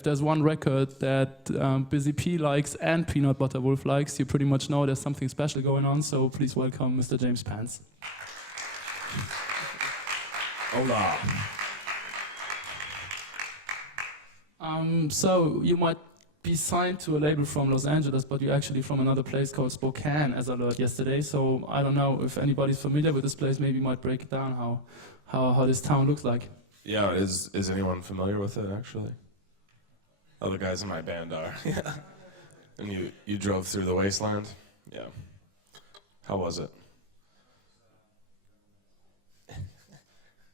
if there's one record that Busy P likes and Peanut Butter Wolf likes, you pretty much know there's something special going on. So please welcome Mr. James Pants. Hola. So you might be signed to a label from Los Angeles, but you're actually from another place called Spokane, as I learned yesterday. So I don't know if anybody's familiar with this place. Maybe you might break it down how this town looks like. Yeah, is anyone familiar with it, actually? Other guys in my band are. Yeah. And you drove through the wasteland? Yeah. How was it?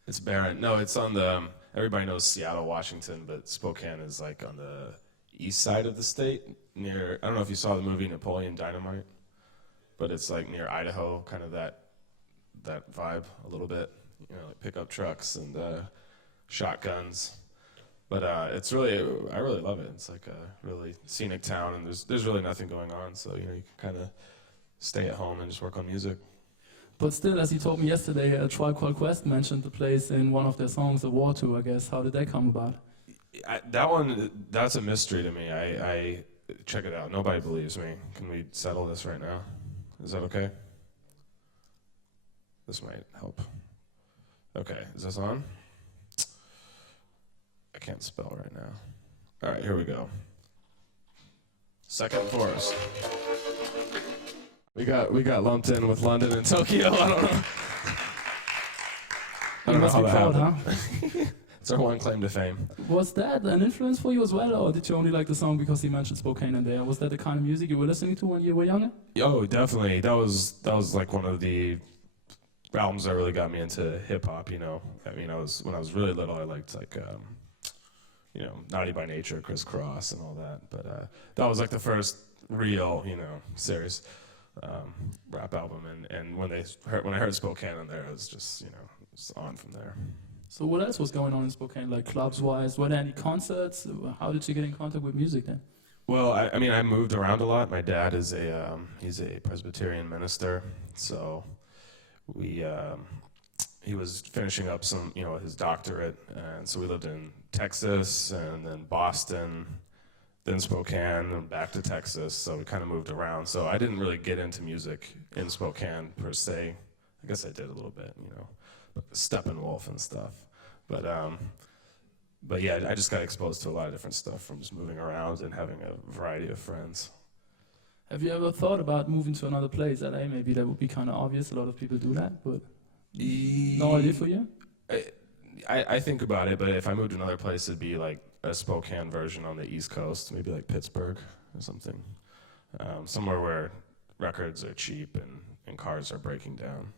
It's barren. No, it's on the, everybody knows Seattle, Washington, but Spokane is like on the east side of the state, near, I don't know if you saw the movie Napoleon Dynamite, but it's like near Idaho, kind of that vibe a little bit, you know, like pickup trucks and shotguns. But it's really, I really love it. It's like a really scenic town, and there's really nothing going on, so you know you can kind of stay at home and just work on music. But still, as you told me yesterday, a Tribe Called Quest mentioned the place in one of their songs, The War Tour, I guess. How did that come about? That one, that's a mystery to me. I check it out. Nobody believes me. Can we settle this right now? Is that okay? This might help. Okay, is this on? I can't spell right now. All right, here we go. Second chorus. We got lumped in with London and Tokyo. I don't know. You must be proud, huh? It's our one claim to fame. Was that an influence for you as well, or did you only like the song because he mentioned Spokane in there? Was that the kind of music you were listening to when you were younger? Oh, definitely. That was like one of the albums that really got me into hip hop. You know, I mean, when I was really little, I liked like you know, Naughty by Nature, Criss Cross, and all that. But that was like the first real, you know, serious rap album. And when I heard Spokane on there, it was just, you know, it was on from there. So what else was going on in Spokane, like clubs-wise? Were there any concerts? How did you get in contact with music then? Well, I mean, I moved around a lot. My dad is he's a Presbyterian minister, so he was finishing up some, you know, his doctorate, and so we lived in Texas and then Boston, then Spokane, and back to Texas. So we kind of moved around. So I didn't really get into music in Spokane per se. I guess I did a little bit, you know, Steppenwolf and stuff. But yeah, I just got exposed to a lot of different stuff from just moving around and having a variety of friends. Have you ever thought about moving to another place? LA, maybe that would be kind of obvious. A lot of people do that, but no idea for you? I think about it, but if I moved to another place, it'd be like a Spokane version on the East Coast, maybe like Pittsburgh or something. Somewhere where records are cheap and cars are breaking down.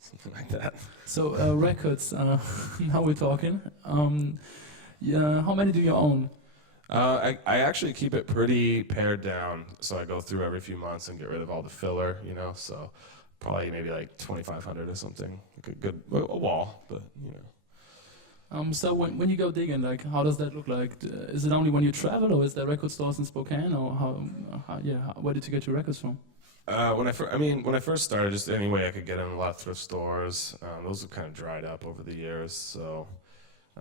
Something like that. So records, now we're talking. Yeah, how many do you own? I actually keep it pretty pared down, so I go through every few months and get rid of all the filler, you know, so probably maybe like 2,500 or something, like a wall, but you know. So when you go digging, like, how does that look like? Is it only when you travel, or is there record stores in Spokane, or where did you get your records from? When I first started, just any way I could get in, a lot of thrift stores. Those have kind of dried up over the years, so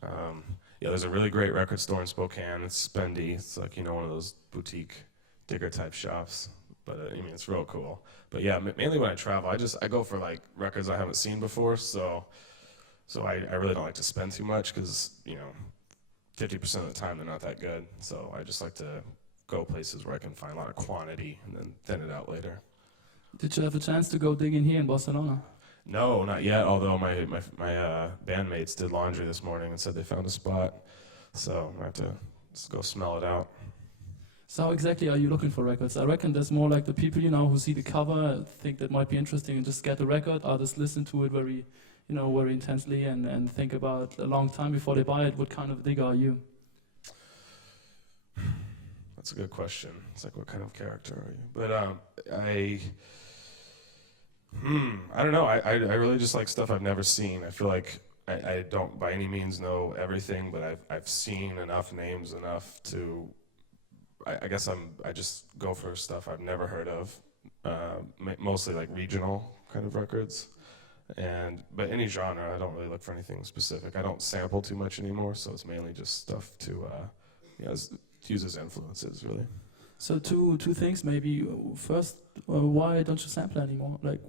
yeah, there's a really great record store in Spokane. It's spendy. It's like, you know, one of those boutique digger type shops. But I mean, it's real cool. But yeah, mainly when I travel, I go for like records I haven't seen before. So I really don't like to spend too much because, you know, 50% of the time they're not that good. So I just like to go places where I can find a lot of quantity and then thin it out later. Did you have a chance to go digging here in Barcelona? No, not yet, although my bandmates did laundry this morning and said they found a spot. So I have to just go smell it out. So how exactly are you looking for records? I reckon there's more like the people, you know, who see the cover, think that might be interesting and just get the record, others listen to it very, you know, very intensely and think about a long time before they buy it. What kind of digger are you? That's a good question. It's like, what kind of character are you? But I don't know. I really just like stuff I've never seen. I feel like I don't by any means know everything, but I've seen enough names enough to. I guess I just go for stuff I've never heard of, mostly like regional kind of records, but any genre I don't really look for anything specific. I don't sample too much anymore, so it's mainly just stuff to to use as influences, really. So two things maybe. First, why don't you sample anymore? Like,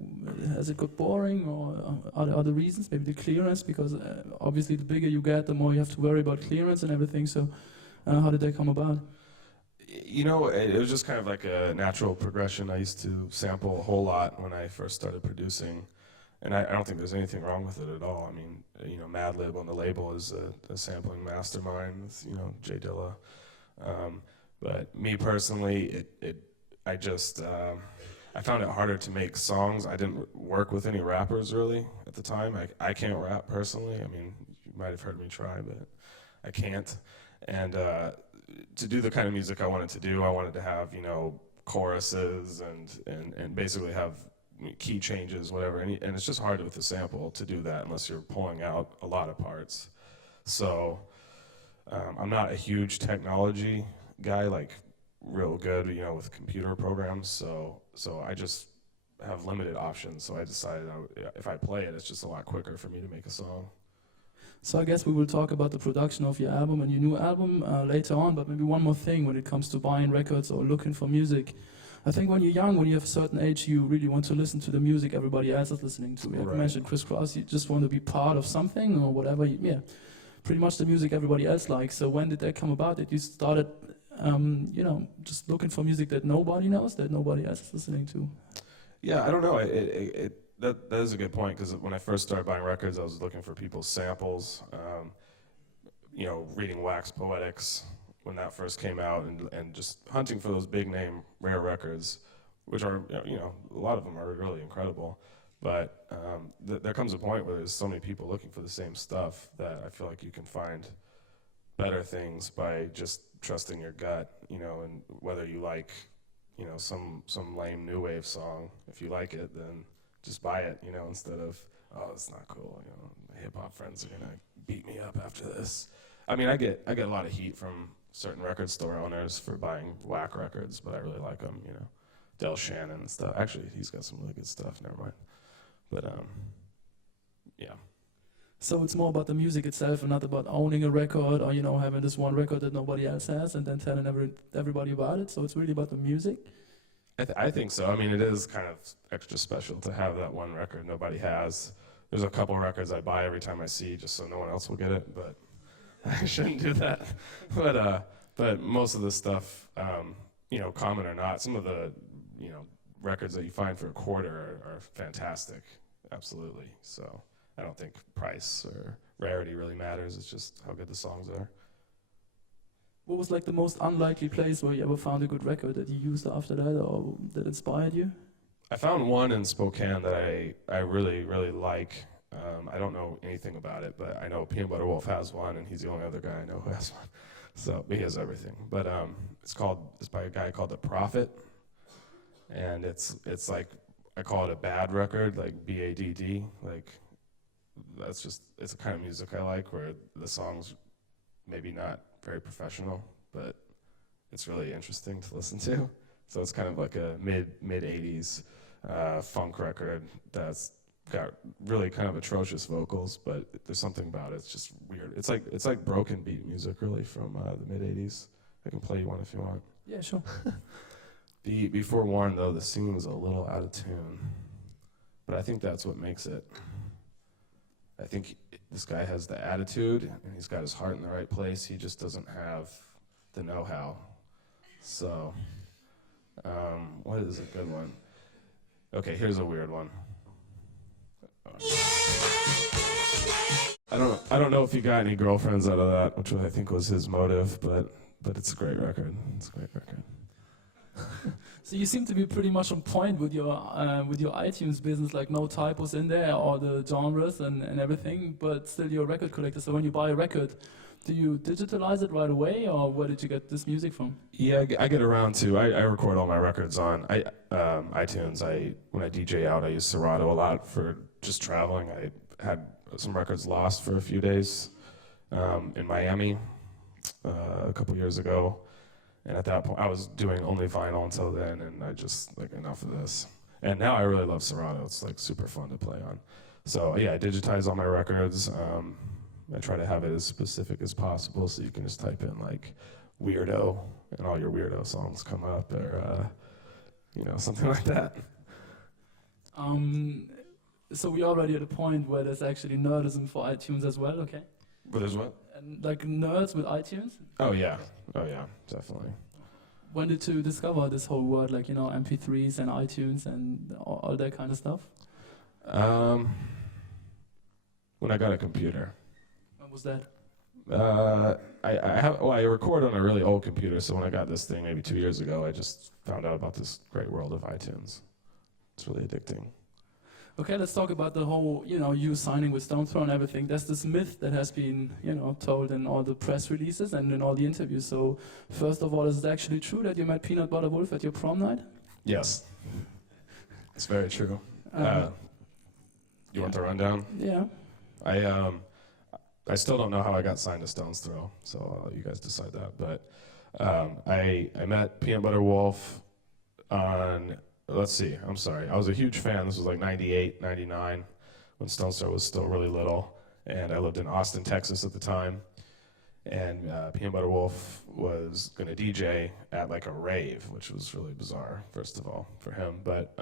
has it got boring, or are there other reasons? Maybe the clearance, because obviously the bigger you get, the more you have to worry about clearance and everything. So, how did that come about? It was just kind of like a natural progression. I used to sample a whole lot when I first started producing, and I don't think there's anything wrong with it at all. I mean, Madlib on the label is a sampling mastermind with, Jay Dilla. But me personally, I found it harder to make songs. I didn't work with any rappers really at the time. I can't rap personally. I mean, you might have heard me try, but I can't. And to do the kind of music I wanted to do, I wanted to have, choruses and basically have key changes, whatever. And it's just hard with a sample to do that unless you're pulling out a lot of parts. So I'm not a huge technology guy, like real good, with computer programs. So I just have limited options. So I decided if I play it, it's just a lot quicker for me to make a song. So I guess we will talk about the production of your album and your new album later on, but maybe one more thing when it comes to buying records or looking for music. I think when you're young, when you have a certain age, you really want to listen to the music everybody else is listening to. You mentioned Chris Cross, you just want to be part of something or whatever. Pretty much the music everybody else likes. So when did that come about, that you started, just looking for music that nobody knows, that nobody else is listening to? Yeah, I don't know. That is a good point, because when I first started buying records, I was looking for people's samples, reading Wax Poetics when that first came out, and just hunting for those big name rare records, which are, a lot of them are really incredible. But there comes a point where there's so many people looking for the same stuff that I feel like you can find better things by just trusting your gut, and whether you like, some lame new wave song. If you like it, then just buy it, instead of, oh, it's not cool, my hip hop friends are gonna beat me up after this. I mean, I get a lot of heat from certain record store owners for buying whack records, but I really like them, Del Shannon and stuff. Actually, he's got some really good stuff, never mind. But, yeah. So it's more about the music itself and not about owning a record or, having this one record that nobody else has and then telling everybody about it. So it's really about the music? I think so. I mean, it is kind of extra special to have that one record nobody has. There's a couple records I buy every time I see just so no one else will get it, but I shouldn't do that. But most of the stuff, common or not, some of the, records that you find for a quarter are fantastic, absolutely. So I don't think price or rarity really matters. It's just how good the songs are. What was like the most unlikely place where you ever found a good record that you used after that or that inspired you? I found one in Spokane that I really, really like. I don't know anything about it, but I know Peanut Butter Wolf has one, and he's the only other guy I know who has one. So he has everything. But it's by a guy called The Prophet, and it's like, I call it a bad record, like BADD. Like, it's a kind of music I like where the song's maybe not very professional, but it's really interesting to listen to. So it's kind of like a mid-80s funk record that's got really kind of atrocious vocals, but there's something about it. It's just weird. It's like broken beat music, really, from the mid-80s. I can play you one if you want. Yeah, sure. Be forewarned, though, the singing's a little out of tune, but I think that's what makes it. I think this guy has the attitude, and he's got his heart in the right place. He just doesn't have the know-how. So, what is a good one? Okay, here's a weird one. I don't know if he got any girlfriends out of that, which I think was his motive, but it's a great record. It's a great record. So you seem to be pretty much on point with your iTunes business, like no typos in there, all the genres and everything, but still you're a record collector. So when you buy a record, do you digitalize it right away, or where did you get this music from? Yeah, I get around to. I record all my records on iTunes. When I DJ out, I use Serato a lot for just traveling. I had some records lost for a few days in Miami a couple years ago. And at that point, I was doing only vinyl until then, and I just, like, enough of this. And now I really love Serato. It's, like, super fun to play on. So, yeah, I digitize all my records. I try to have it as specific as possible, so you can just type in, like, weirdo, and all your weirdo songs come up, or something like that. So we're already at a point where there's actually nerdism for iTunes as well, okay? But there's what? And like nerds with iTunes? Oh yeah, definitely. When did you discover this whole world, like, MP3s and iTunes and all that kind of stuff? When I got a computer. When was that? I record on a really old computer, so when I got this thing maybe 2 years ago, I just found out about this great world of iTunes. It's really addicting. Okay, let's talk about the whole, you signing with Stone Throw and everything. There's this myth that has been, told in all the press releases and in all the interviews. So, first of all, is it actually true that you met Peanut Butter Wolf at your prom night? Yes. It's very true. You want the rundown? Yeah. I still don't know how I got signed to Stone's Throw, so I'll let you guys decide that. But I met Peanut Butter Wolf on... Let's see, I'm sorry. I was a huge fan. This was like 98, 99, when Stone Throw was still really little. And I lived in Austin, Texas at the time. And Peanut Butter Wolf was going to DJ at like a rave, which was really bizarre, first of all, for him. But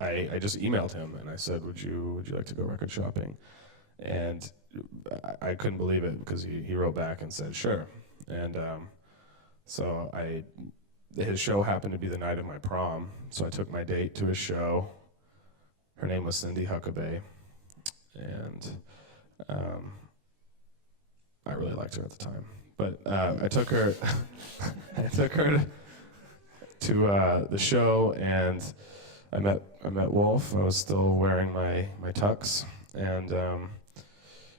I just emailed him and I said, would you like to go record shopping? And I couldn't believe it because he wrote back and said, sure. And so his show happened to be the night of my prom, so I took my date to his show. Her name was Cindy Huckabee, and I really liked her at the time. But I took her, to the show, and I met Wolf. I was still wearing my tux, and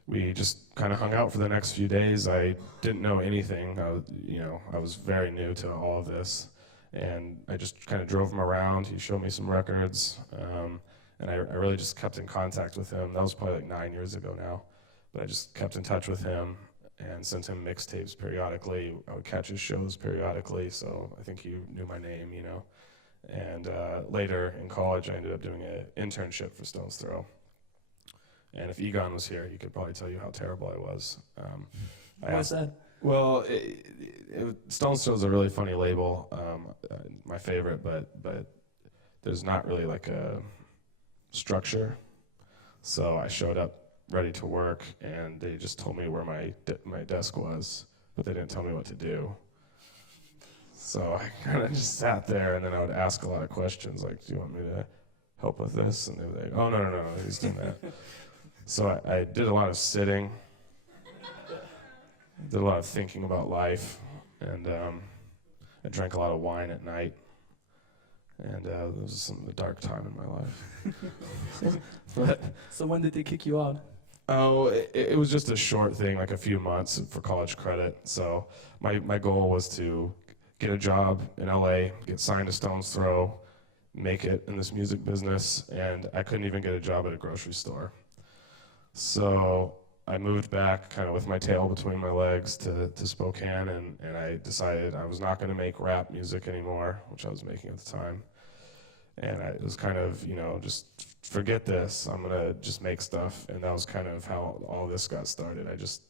we just kind of hung out for the next few days. I didn't know anything. I was very new to all of this, and I just kind of drove him around. He showed me some records, and I really just kept in contact with him. That was probably like 9 years ago now, but I just kept in touch with him and sent him mixtapes periodically. I would catch his shows periodically, so I think he knew my name, And later in college, I ended up doing an internship for Stone's Throw. And if Egon was here, he could probably tell you how terrible I was. What's that? Well, Stone's Throw is a really funny label, my favorite, but there's not really like a structure. So I showed up ready to work, and they just told me where my desk was, but they didn't tell me what to do. So I kind of just sat there, and then I would ask a lot of questions, like, do you want me to help with this? And they were like, oh, no, he's doing that. So I did a lot of sitting, did a lot of thinking about life, and I drank a lot of wine at night, and it was a dark time in my life. So when did they kick you out? Oh, it was just a short thing, like a few months for college credit. So my goal was to get a job in LA, get signed to Stone's Throw, make it in this music business, and I couldn't even get a job at a grocery store. So I moved back kind of with my tail between my legs to Spokane, and I decided I was not going to make rap music anymore, which I was making at the time. And it was kind of, just forget this, I'm going to just make stuff. And that was kind of how all this got started. I just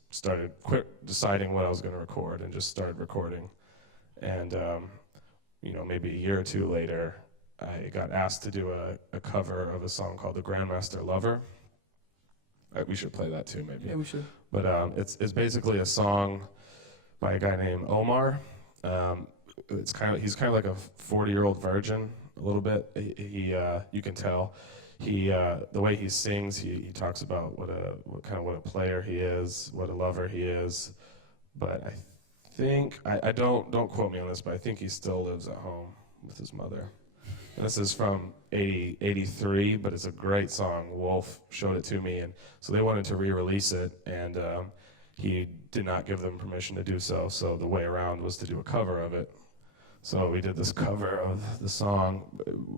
quit deciding what I was going to record and just started recording. And, maybe a year or two later, I got asked to do a cover of a song called The Grandmaster Lover. We should play that too, maybe. Yeah, we should. But it's basically a song by a guy named Omar. He's kind of like a 40-year-old virgin, a little bit. He you can tell. The way he sings, he talks about what a player he is, what a lover he is. But I think I don't quote me on this, but I think he still lives at home with his mother. And this is from 83, but it's a great song. Wolf showed it to me, and so they wanted to re-release it, and he did not give them permission to do so. So the way around was to do a cover of it. So we did this cover of the song.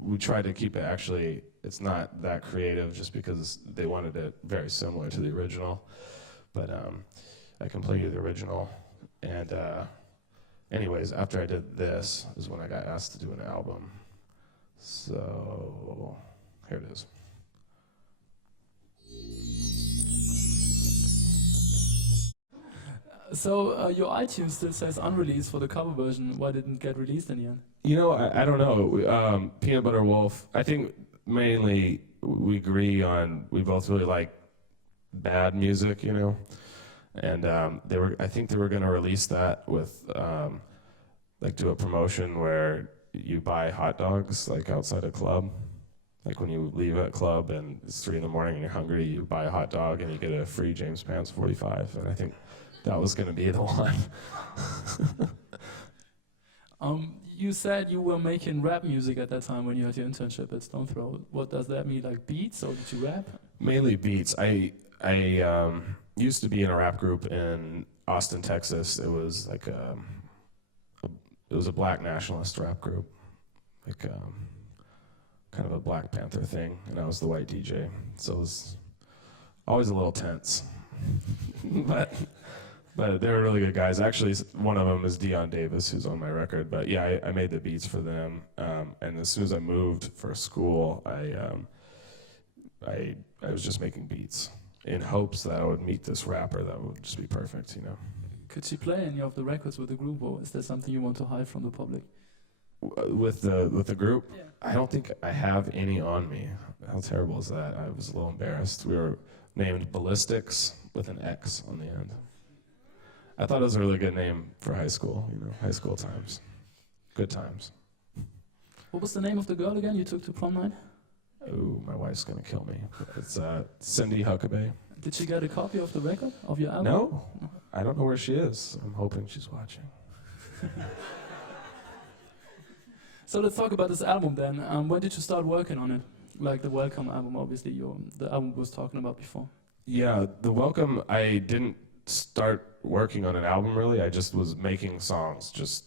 We tried to keep it, actually, it's not that creative just because they wanted it very similar to the original. But I completed the original. And anyways, after I did this is when I got asked to do an album. So here it is. So your iTunes still says unreleased for the cover version. Why didn't it get released in the end? You know, I don't know. Peanut Butter Wolf, I think mainly we agree on, we both really like bad music, you know? And I think they were going to release that with, like, do a promotion where you buy hot dogs, like, outside a club. Like, when you leave a club and it's 3 in the morning and you're hungry, you buy a hot dog and you get a free James Pants 45. And I think that was going to be the one. You said you were making rap music at that time when you had your internship at Stone Throw. What does that mean, like beats, or did you rap? Mainly beats. I used to be in a rap group in Austin, Texas. It was like it was a black nationalist rap group, like kind of a Black Panther thing, and I was the white DJ. So it was always a little tense, but they were really good guys. Actually, one of them is Dion Davis, who's on my record. But yeah, I made the beats for them, and as soon as I moved for school, I was just making beats in hopes that I would meet this rapper that would just be perfect, you know. Could she play any of the records with the group, or is there something you want to hide from the public? With the group? Yeah. I don't think I have any on me. How terrible is that? I was a little embarrassed. We were named Ballistics with an X on the end. I thought it was a really good name for high school, you know, high school times. Good times. What was the name of the girl again you took to prom night? Ooh, my wife's gonna kill me. It's Cindy Huckabee. Did she get a copy of the record, of your album? No, I don't know where she is. I'm hoping she's watching. So let's talk about this album then. When did you start working on it? Like the Welcome album, obviously, the album was talking about before. Yeah, the Welcome, I didn't start working on an album really. I just was making songs.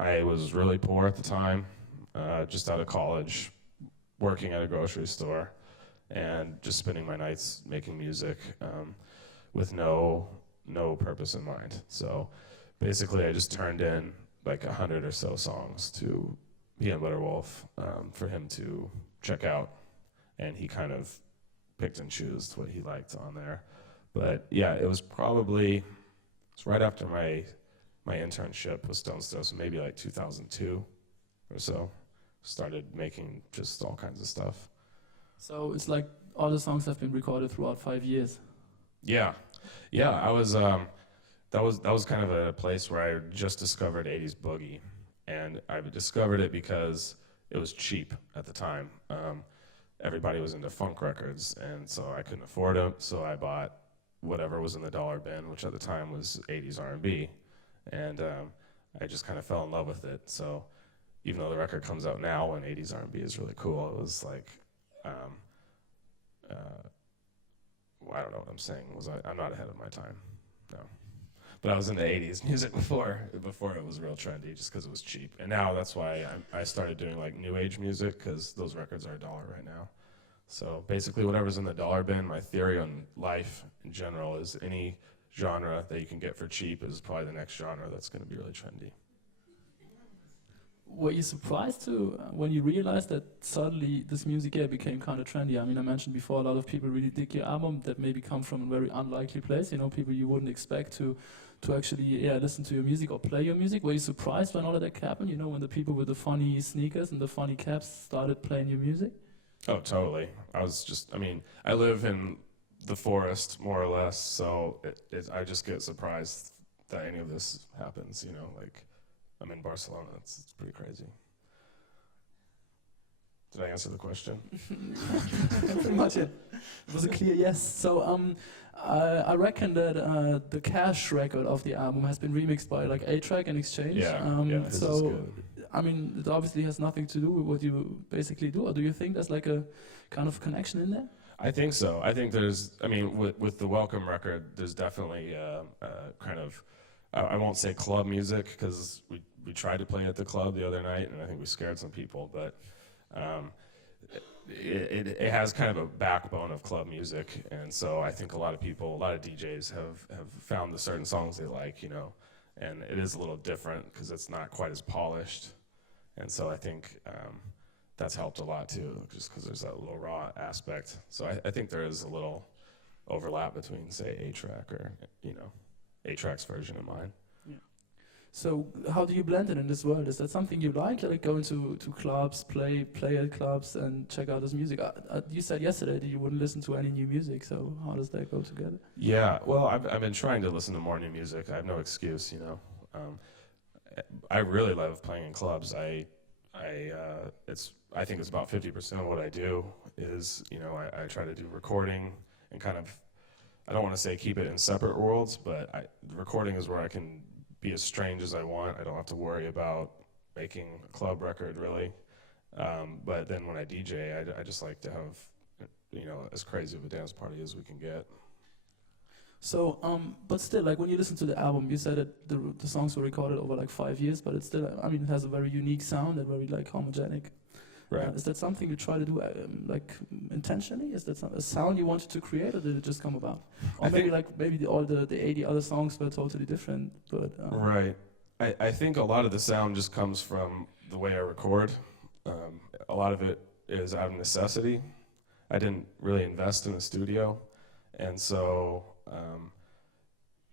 I was really poor at the time, just out of college, working at a grocery store, and just spending my nights making music with no purpose in mind. So basically, I just turned in like 100 or so songs to Peanut Butter Wolf for him to check out, and he kind of picked and chose what he liked on there. But yeah, it was right after my internship with Stone Throw, so maybe like 2002 or so. Started making just all kinds of stuff. So it's like all the songs have been recorded throughout 5 years. Yeah. I was that was kind of a place where I just discovered 80s boogie, and I discovered it because it was cheap at the time. Everybody was into funk records, and so I couldn't afford them, so I bought whatever was in the dollar bin, which at the time was 80s R&B, and I just kind of fell in love with it. So even though the record comes out now and 80s R&B is really cool, it was like, I don't know what I'm saying. I'm not ahead of my time, no. But I was into 80s music before it was real trendy, just because it was cheap. And now that's why I started doing like new age music, because those records are $1 right now. So basically whatever's in the dollar bin, my theory on life in general is any genre that you can get for cheap is probably the next genre that's going to be really trendy. Were you surprised when you realized that suddenly this music became kind of trendy? I mean, I mentioned before, a lot of people really dig your album that maybe come from a very unlikely place, you know, people you wouldn't expect to actually listen to your music or play your music. Were you surprised when all of that happened, you know, when the people with the funny sneakers and the funny caps started playing your music? Oh, totally. I live in the forest, more or less, so I just get surprised that any of this happens, you know, like, I'm in Barcelona. It's pretty crazy. Did I answer the question? Pretty much it. It was a clear yes. So I reckon that the Cash record of the album has been remixed by like A-Track and Exchange. His is good. I mean, it obviously has nothing to do with what you basically do, or do you think there's like a kind of connection in there? I think so. I think with the Welcome record, there's definitely kind of, I won't say club music, because we tried to play at the club the other night, and I think we scared some people, but it has kind of a backbone of club music, and so I think a lot of DJs have found the certain songs they like, you know, and it is a little different because it's not quite as polished, and so I think that's helped a lot too, just because there's that little raw aspect. So I think there is a little overlap between, say, A-Track or, you know, 8 tracks version in mind. So how do you blend it in this world? Is that something you like going to clubs, play at clubs, and check out this music? You said yesterday that you wouldn't listen to any new music. So how does that go together? Yeah, well, I've been trying to listen to more new music. I have no excuse, you know. I really love playing in clubs. I think it's about 50% of what I do is, you know, I try to do recording and kind of, I don't want to say keep it in separate worlds, but recording is where I can be as strange as I want. I don't have to worry about making a club record really. But then when I DJ, I just like to have, you know, as crazy of a dance party as we can get. So, but still, like when you listen to the album, you said that the songs were recorded over like 5 years, but it's still, I mean, it has a very unique sound and very like homogenic. Right. Is that something you try to do like intentionally? Is that a sound you wanted to create, or did it just come about? Or maybe all the 80 other songs were totally different, but right. I think a lot of the sound just comes from the way I record. A lot of it is out of necessity. I didn't really invest in a studio, and so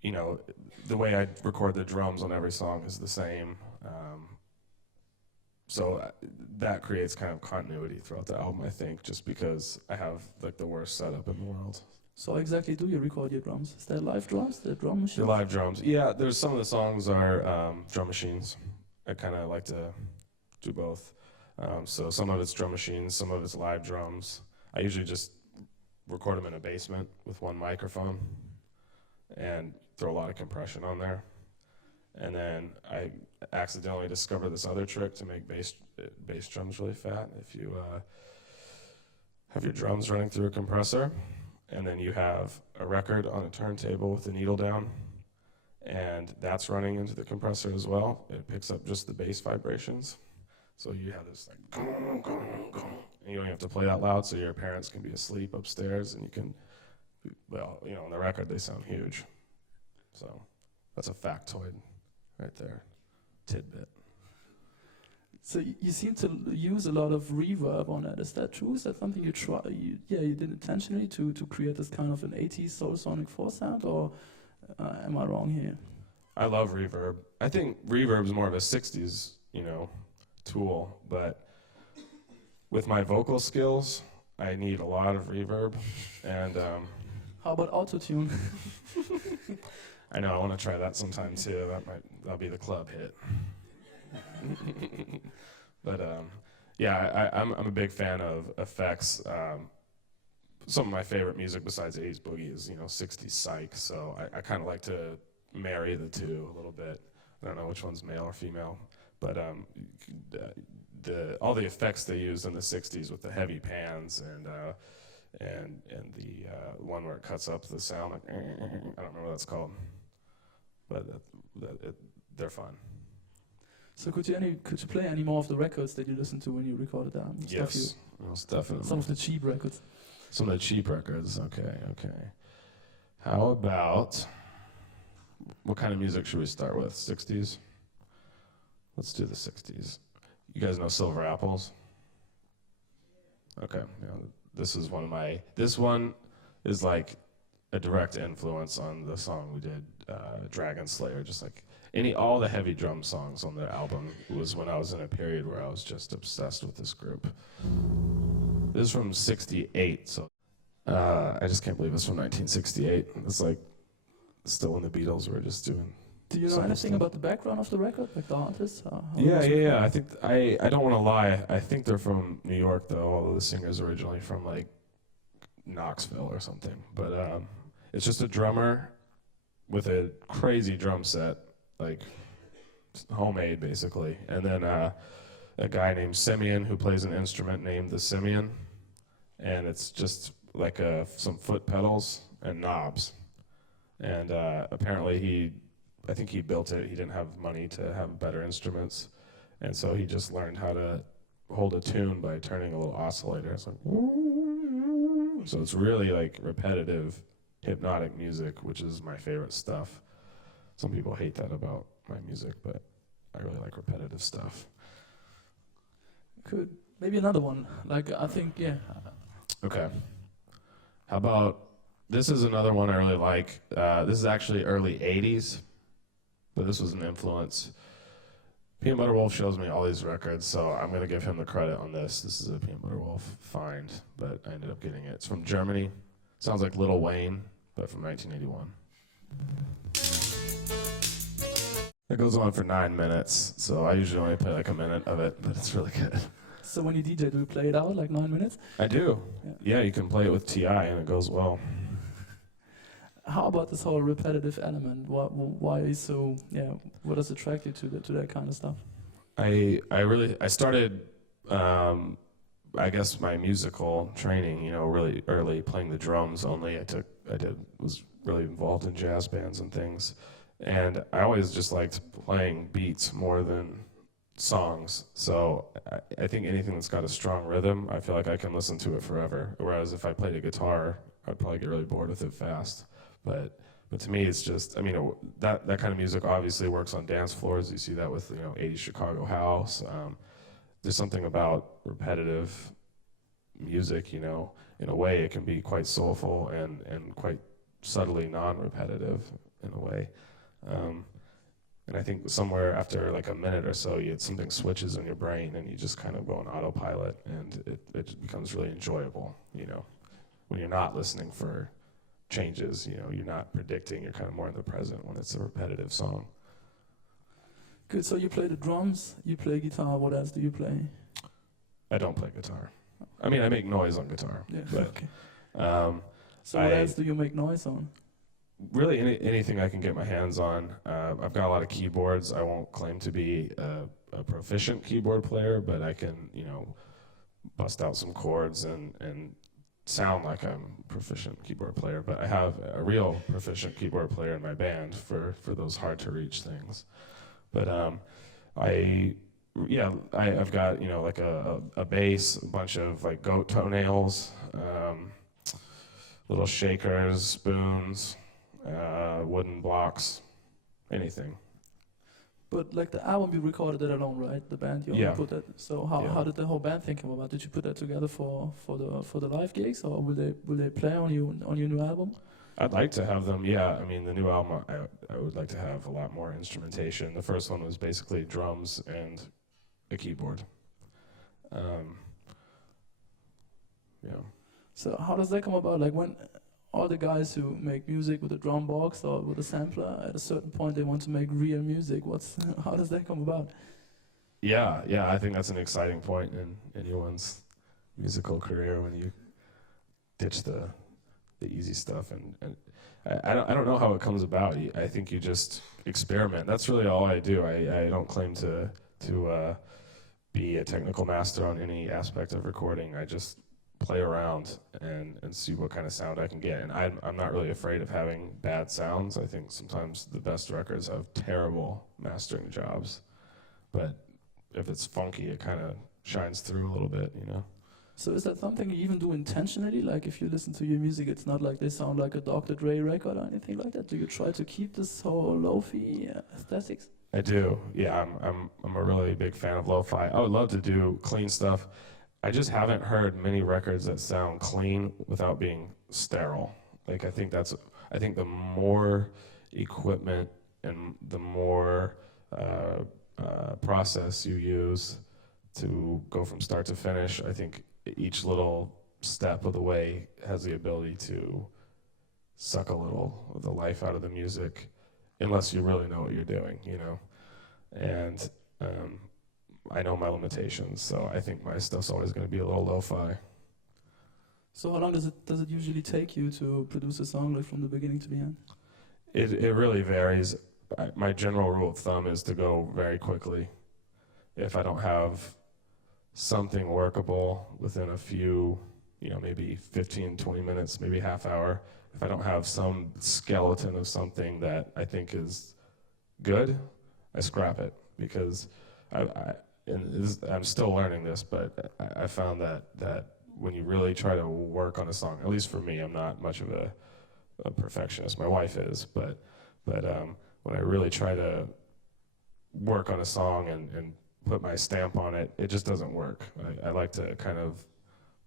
you know, the way I record the drums on every song is the same. So that creates kind of continuity throughout the album, I think, just because I have like the worst setup in the world. So exactly do you record your drums? Is that live drums, the drum machine? The live drums. Yeah, there's some of the songs are drum machines. I kind of like to do both. So some of it's drum machines, some of it's live drums. I usually just record them in a basement with one microphone and throw a lot of compression on there. And then I accidentally discovered this other trick to make bass drums really fat. If you have your drums running through a compressor, and then you have a record on a turntable with the needle down, and that's running into the compressor as well. It picks up just the bass vibrations. So you have this like, gong, gong, gong, and you don't have to play that loud, so your parents can be asleep upstairs, and you can, well, you know, on the record they sound huge. So that's a factoid right there, tidbit. So you seem to use a lot of reverb on it. Is that true? Is that something you try? You did intentionally to create this kind of an 80s soul sonic 4 sound, or am I wrong here? I love reverb. I think reverb is more of a 60s, you know, tool, but with my vocal skills, I need a lot of reverb. And how about autotune? I know, I want to try that sometime too. That'll be the club hit. But yeah, I'm a big fan of effects. Some of my favorite music besides 80s boogie is, you know, 60s psych. So I kind of like to marry the two a little bit. I don't know which one's male or female, but all the effects they used in the 60s with the heavy pans and the one where it cuts up the sound, like, I don't remember what that's called, but they're fun. So could you play any more of the records that you listened to when you recorded that? Yes, most definitely. Some of the cheap records. Some of the cheap records, okay. How about, what kind of music should we start with? 60s? Let's do the 60s. You guys know Silver Apples? Okay, yeah, this one is like a direct influence on the song we did, Dragon Slayer, just like all the heavy drum songs on the album was when I was in a period where I was just obsessed with this group. This is from '68, so I just can't believe it's from 1968. It's like still when the Beatles were just doing. Do you know anything about the background of the record, like the artists? Yeah. I think I don't want to lie. I think they're from New York though, although the singer's originally from like Knoxville or something. But it's just a drummer with a crazy drum set, like homemade basically, and then a guy named Simeon who plays an instrument named the Simeon, and it's just like some foot pedals and knobs, and apparently I think he built it. He didn't have money to have better instruments, and so he just learned how to hold a tune by turning a little oscillator. It's like, so it's really like repetitive, hypnotic music, which is my favorite stuff. Some people hate that about my music, but I really like repetitive stuff. Could maybe another one? Like I think, yeah. Okay. How about This is another one I really like. This is actually early 80s, but this was an influence. Peanut Butter Wolf shows me all these records, so I'm going to give him the credit on this. This is a Peanut Butter Wolf find, but I ended up getting it. It's from Germany. Sounds like Lil Wayne, but from 1981. It goes on for 9 minutes, so I usually only play like a minute of it, but it's really good. So when you DJ, do you play it out like 9 minutes? I do. Yeah, you can play it with TI, and it goes well. How about this whole repetitive element? Why is so? Yeah, what does attract you to that kind of stuff? I started, I guess my musical training, really early, playing the drums only. Was really involved in jazz bands and things, and I always just liked playing beats more than songs. So I think anything that's got a strong rhythm, I feel like I can listen to it forever. Whereas if I played a guitar, I'd probably get really bored with it fast. But to me, it's just, that kind of music obviously works on dance floors. You see that with, 80s Chicago house. There's something about repetitive music, in a way it can be quite soulful and quite subtly non-repetitive in a way. And I think somewhere after like a minute or so, something switches in your brain and you just kind of go on autopilot, and it becomes really enjoyable, when you're not listening for changes, you're not predicting, you're kind of more in the present when it's a repetitive song. Good, so you play the drums, you play guitar, what else do you play? I don't play guitar. I make noise on guitar. Yeah, but, okay. So what else do you make noise on? Really anything I can get my hands on. I've got a lot of keyboards. I won't claim to be a proficient keyboard player, but I can, bust out some chords and sound like I'm a proficient keyboard player, but I have a real proficient keyboard player in my band for those hard to reach things. But I've got like a bass, a bunch of like goat toenails, little shakers, spoons, wooden blocks, anything. But like the album you recorded it alone, right? The band you only put that. So how did the whole band think about? Did you put that together for the live gigs, or will they play on your new album? I'd like to have them. Yeah, the new album I would like to have a lot more instrumentation. The first one was basically drums and a keyboard. So how does that come about? Like when all the guys who make music with a drum box or with a sampler, at a certain point they want to make real music. How does that come about? Yeah, I think that's an exciting point in anyone's musical career when you ditch the easy stuff, and I don't know how it comes about. I think you just experiment. That's really all I do. I don't claim to be a technical master on any aspect of recording. I just play around and see what kind of sound I can get. And I'm not really afraid of having bad sounds. I think sometimes the best records have terrible mastering jobs. But if it's funky, it kind of shines through a little bit, So is that something you even do intentionally? Like if you listen to your music, it's not like they sound like a Dr. Dre record or anything like that? Do you try to keep this whole lo-fi aesthetics? I do. Yeah, I'm a really big fan of lo-fi. I would love to do clean stuff. I just haven't heard many records that sound clean without being sterile. Like I think the more equipment and the more process you use to go from start to finish, I think each little step of the way has the ability to suck a little of the life out of the music, unless you really know what you're doing, And I know my limitations, so I think my stuff's always going to be a little lo-fi. So how long does it usually take you to produce a song, like from the beginning to the end? It really varies. My general rule of thumb is to go very quickly. If I don't have something workable within a few, maybe 15, 20 minutes, maybe half hour, if I don't have some skeleton of something that I think is good, I scrap it, because I'm still learning this, but I found that when you really try to work on a song, at least for me, I'm not much of a perfectionist. My wife is, but when I really try to work on a song and put my stamp on it, it just doesn't work. I like to kind of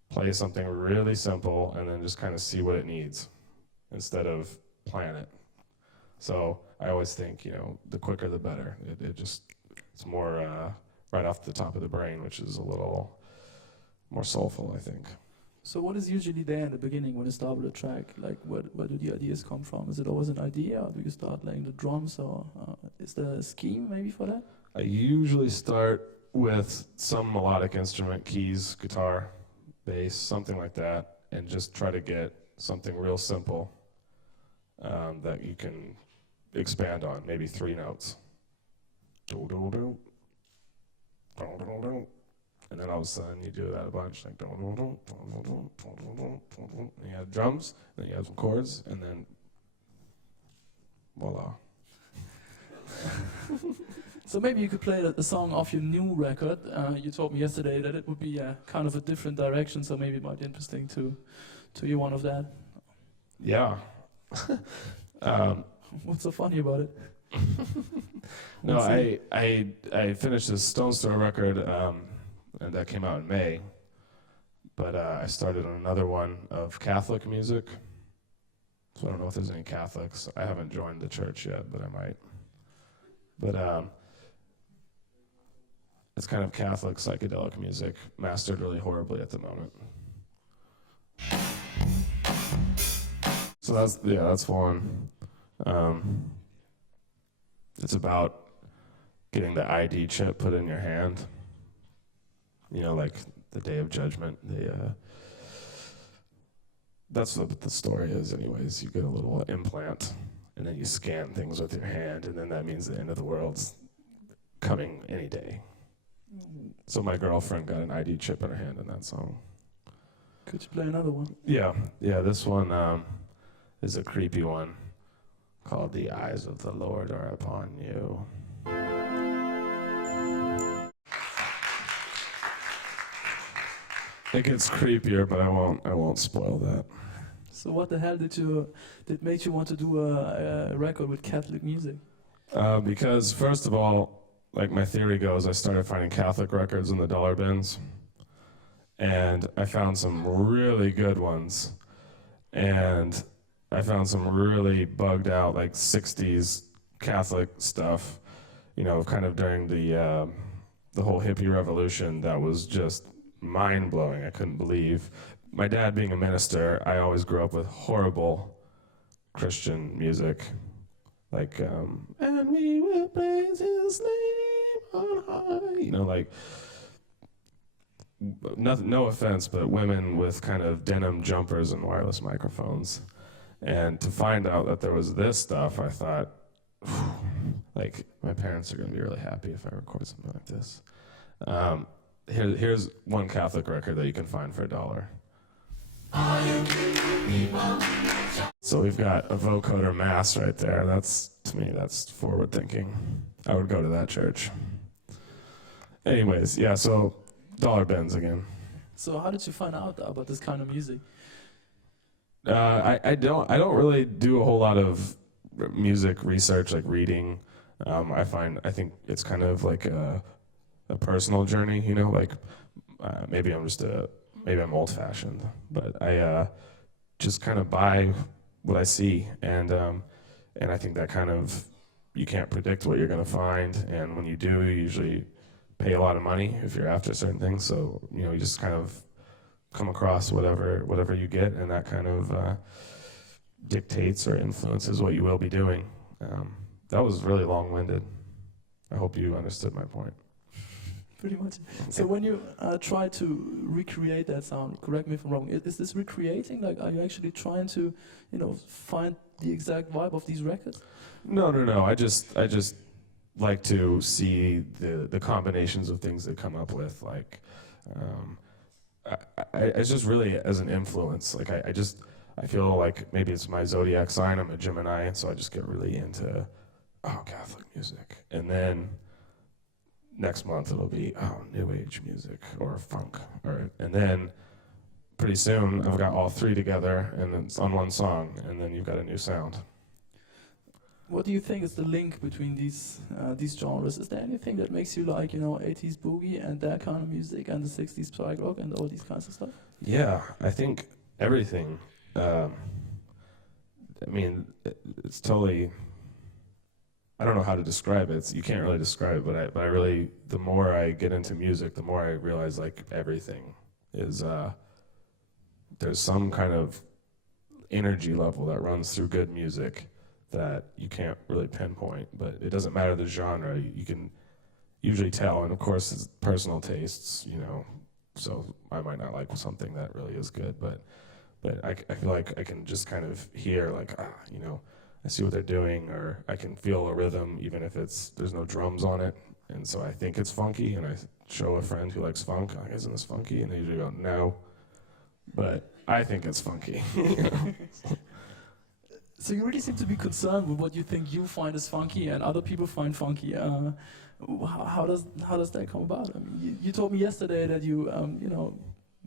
play something really simple and then just kind of see what it needs. instead of plan it. So I always think, the quicker the better. It's more right off the top of the brain, which is a little more soulful, I think. So what is usually there in the beginning when you start with a track? Like, where do the ideas come from? Is it always an idea, or do you start laying the drums, or is there a scheme maybe for that? I usually start with some melodic instrument, keys, guitar, bass, something like that, and just try to get something real simple that you can expand on, maybe 3 notes. And then all of a sudden you do that a bunch, like and you have drums, then you have some chords, and then voila. So maybe you could play a song off your new record. You told me yesterday that it would be kind of a different direction, so maybe it might be interesting to hear one of that. Yeah. What's so funny about it? No, I finished this Stone's Throw record, and that came out in May. But I started on another one of Catholic music. So I don't know if there's any Catholics. I haven't joined the church yet, but I might. But it's kind of Catholic psychedelic music, mastered really horribly at the moment. So that's one. It's about getting the ID chip put in your hand. Like the Day of Judgment. That's what the story is anyways. You get a little implant, and then you scan things with your hand, and then that means the end of the world's coming any day. So my girlfriend got an ID chip in her hand in that song. Could you play another one? Yeah, this one is a creepy one called The Eyes of the Lord Are Upon You. It gets creepier, but I won't spoil that. So what the hell did make you want to do a record with Catholic music? Because first of all, like my theory goes, I started finding Catholic records in the dollar bins, and I found some really good ones, and I found some really bugged out, like 60s Catholic stuff, kind of during the whole hippie revolution that was just mind-blowing. I couldn't believe. My dad being a minister, I always grew up with horrible Christian music, like, and we will praise his name on high, like, no offense, but women with kind of denim jumpers and wireless microphones. And to find out that there was this stuff, I thought, like, my parents are going to be really happy if I record something like this. Here's one Catholic record that you can find for $1. So we've got a vocoder mass right there. To me, that's forward thinking. I would go to that church. Anyways, yeah, so dollar bins again. So how did you find out about this kind of music? I don't really do a whole lot of music research, like reading. I think it's kind of like a personal journey, like maybe I'm old-fashioned, but I just kind of buy what I see, and I think that kind of, you can't predict what you're going to find, and when you do, you usually pay a lot of money if you're after certain things. So you just kind of come across whatever you get, and that kind of dictates or influences what you will be doing. That was really long-winded. I hope you understood my point. Pretty much. So when you try to recreate that sound, correct me if I'm wrong, is this recreating? Like, are you actually trying to, find the exact vibe of these records? No. I just like to see the combinations of things they come up with. Like, it's just really as an influence. Like, I feel like maybe it's my zodiac sign. I'm a Gemini, and so I just get really into Catholic music, and then next month it'll be new age music or funk, and then pretty soon I've got all 3 together and it's on one song, and then you've got a new sound. What do you think is the link between these genres? Is there anything that makes you like 80s boogie and that kind of music, and the 60s psych rock and all these kinds of stuff? Yeah, I think everything. I mean, it's totally. I don't know how to describe it. You can't really describe it, but I really, the more I get into music, the more I realize like everything is, there's some kind of energy level that runs through good music that you can't really pinpoint, but it doesn't matter the genre. You can usually tell, and of course it's personal tastes, you know, so I might not like something that really is good, but I feel like I can just kind of hear like, you know, I see what they're doing, or I can feel a rhythm even if there's no drums on it, and so I think it's funky, and I show a friend who likes funk, like, isn't this funky? And they usually go, no, but I think it's funky. So you really seem to be concerned with what you think you find is funky and other people find funky. How does that come about? I mean, you told me yesterday that you know,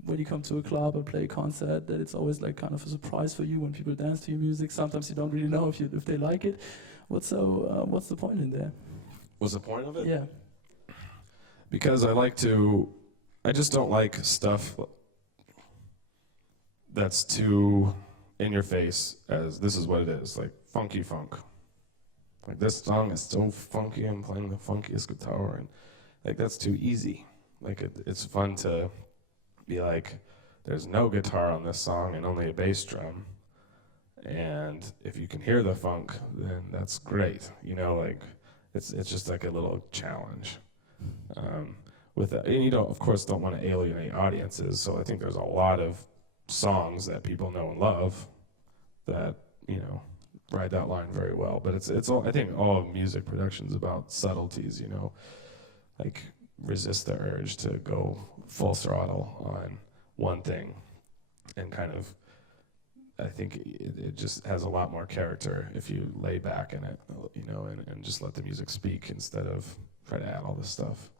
when you come to a club or play a concert, that it's always like kind of a surprise for you when people dance to your music. Sometimes you don't really know if they like it. What's the point in there? What's the point of it? Yeah. Because I just don't like stuff that's too in your face as this is what it is, like funky funk. Like this song is so funky, I'm playing the funkiest guitar, and like that's too easy. Like it's fun to be like, there's no guitar on this song and only a bass drum, and if you can hear the funk, then that's great. You know, like it's just like a little challenge. And you don't, of course, don't want to alienate audiences. So I think there's a lot of songs that people know and love that, you know, ride that line very well. But it's all, I think all of music production's about subtleties, you know, like resist the urge to go full throttle on one thing, and kind of, I think it just has a lot more character if you lay back in it, you know, and just let the music speak instead of try to add all this stuff.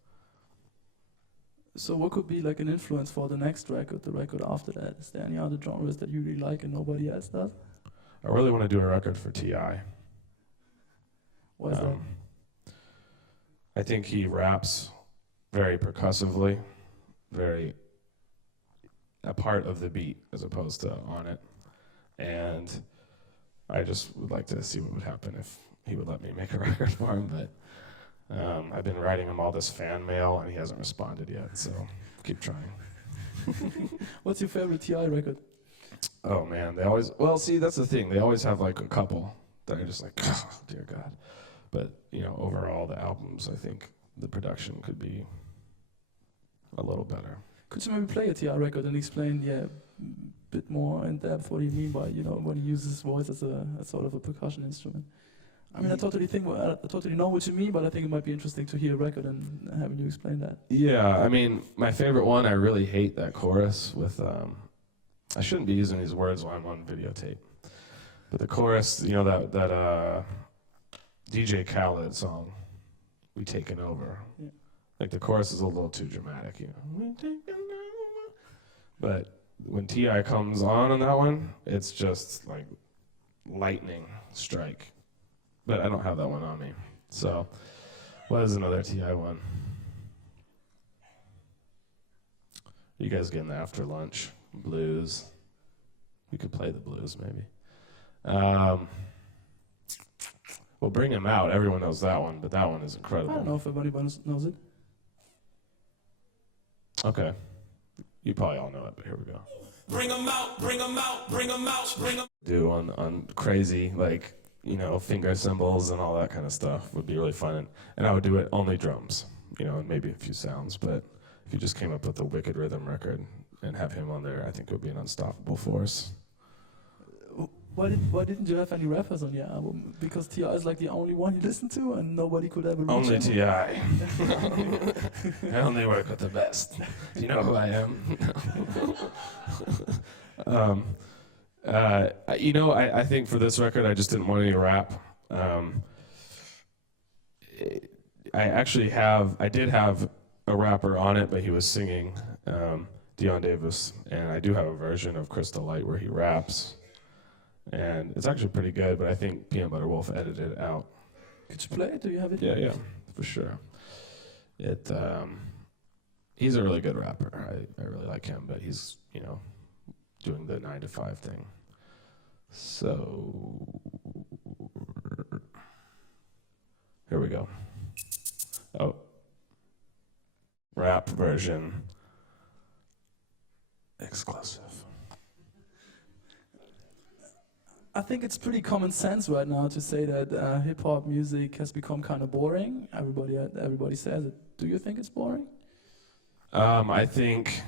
So what could be like an influence for the next record, the record after that? Is there any other genres that you really like and nobody else does? I really want to do a record for T.I. Why is that? I think he raps very percussively, very a part of the beat as opposed to on it. And I just would like to see what would happen if he would let me make a record for him. But I've been writing him all this fan mail, and he hasn't responded yet, so keep trying. What's your favorite T.I. record? Oh man, they always, well, see, that's the thing. They always have like a couple that are just like, oh, dear God. But, you know, overall, the albums, I think the production could be a little better. Could you maybe play a T.I. record and explain, a bit more in depth what do you mean by, you know, when he uses his voice as a sort of a percussion instrument? I mean, I totally know what you mean, but I think it might be interesting to hear a record and having you explain that. Yeah, I mean, my favorite one, I really hate that chorus with, I shouldn't be using these words while I'm on videotape, but the chorus, you know, that DJ Khaled song, "We Taken Over." Yeah. Like the chorus is a little too dramatic, you know. We taken over. But when T.I. comes on that one, it's just like lightning strike. But I don't have that one on me. So, what is another T.I. one? You guys getting the after lunch blues? We could play the blues maybe. Well, Bring Him Out. Everyone knows that one, but that one is incredible. I don't know if everybody knows it. Okay. You probably all know it, but here we go. Bring 'em out, bring 'em out, bring 'em out, bring 'em. Do on crazy, like, you know, finger cymbals and all that kind of stuff would be really fun. And I would do it only drums, you know, and maybe a few sounds. But if you just came up with a wicked rhythm record and have him on there, I think it would be an unstoppable force. Why didn't you have any rappers on your album? Because T.I. is like the only one you listen to and nobody could ever reach Only him. T.I. I only work with the best. Do you know who I am? You know, I think for this record, I just didn't want any rap. I did have a rapper on it, but he was singing, Dion Davis, and I do have a version of Crystal Light where he raps, and it's actually pretty good, but I think Peanut Butter Wolf edited it out. Could you play it? Do you have it? Yeah, for sure. He's a really good rapper. I really like him, but he's, you know, doing the 9 to 5 thing. So here we go. Oh, rap version, exclusive. I think it's pretty common sense right now to say that hip hop music has become kind of boring. Everybody says it. Do you think it's boring? I think,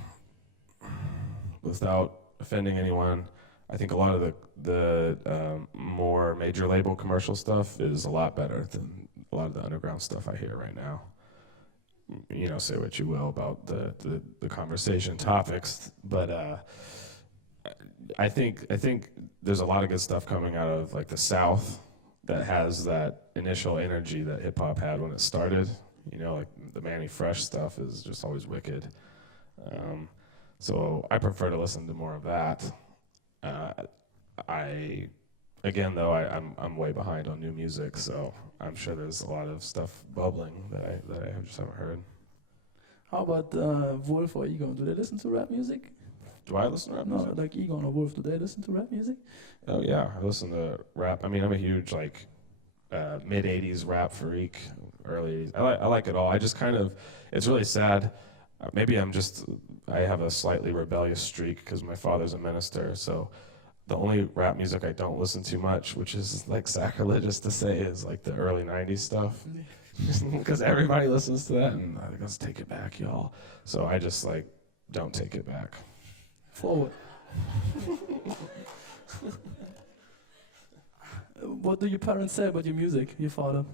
without offending anyone, I think a lot of the more major label commercial stuff is a lot better than a lot of the underground stuff I hear right now. You know, say what you will about the conversation topics, but I think there's a lot of good stuff coming out of like the South that has that initial energy that hip hop had when it started. You know, like the Manny Fresh stuff is just always wicked. So I prefer to listen to more of that. I'm way behind on new music, so I'm sure there's a lot of stuff bubbling that I just haven't heard. How about Wolf or Egon? Do they listen to rap music? Do I listen to rap music? No, like Egon or Wolf, do they listen to rap music? Oh yeah, I listen to rap. I mean, I'm a huge like mid '80s rap freak, early '80s. I like it all. I just kind of, it's really sad. Maybe I have a slightly rebellious streak because my father's a minister. So the only rap music I don't listen to much, which is like sacrilegious to say, is like the early '90s stuff. Because everybody listens to that, and let's take it back, y'all. So I just like don't take it back. Forward. What do your parents say about your music, your father?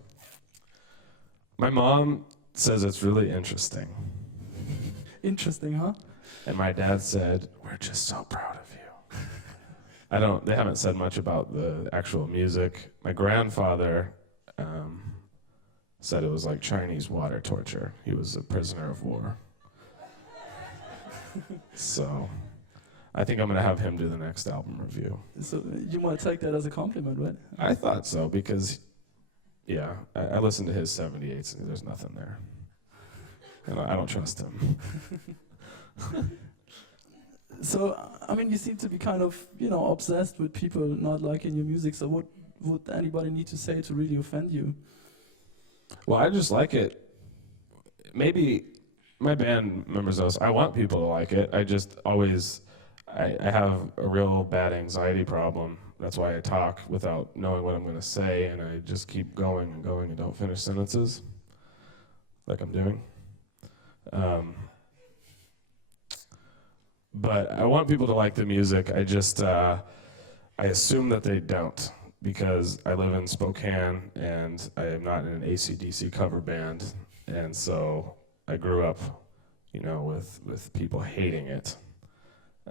My mom says it's really interesting. Interesting, huh? And my dad said, "We're just so proud of you." They haven't said much about the actual music. My grandfather said it was like Chinese water torture. He was a prisoner of war. So I think I'm going to have him do the next album review. So you might take that as a compliment, right? I thought so because, yeah, I listened to his 78s and there's nothing there. And I don't trust him. So, I mean, you seem to be kind of, obsessed with people not liking your music. So what would anybody need to say to really offend you? Well, I just like it. Maybe my band members knows I want people to like it. I just always, I have a real bad anxiety problem. That's why I talk without knowing what I'm going to say, and I just keep going and going and don't finish sentences like I'm doing. But I want people to like the music. I just, I assume that they don't, because I live in Spokane and I am not in an AC/DC cover band, and so I grew up, with people hating it,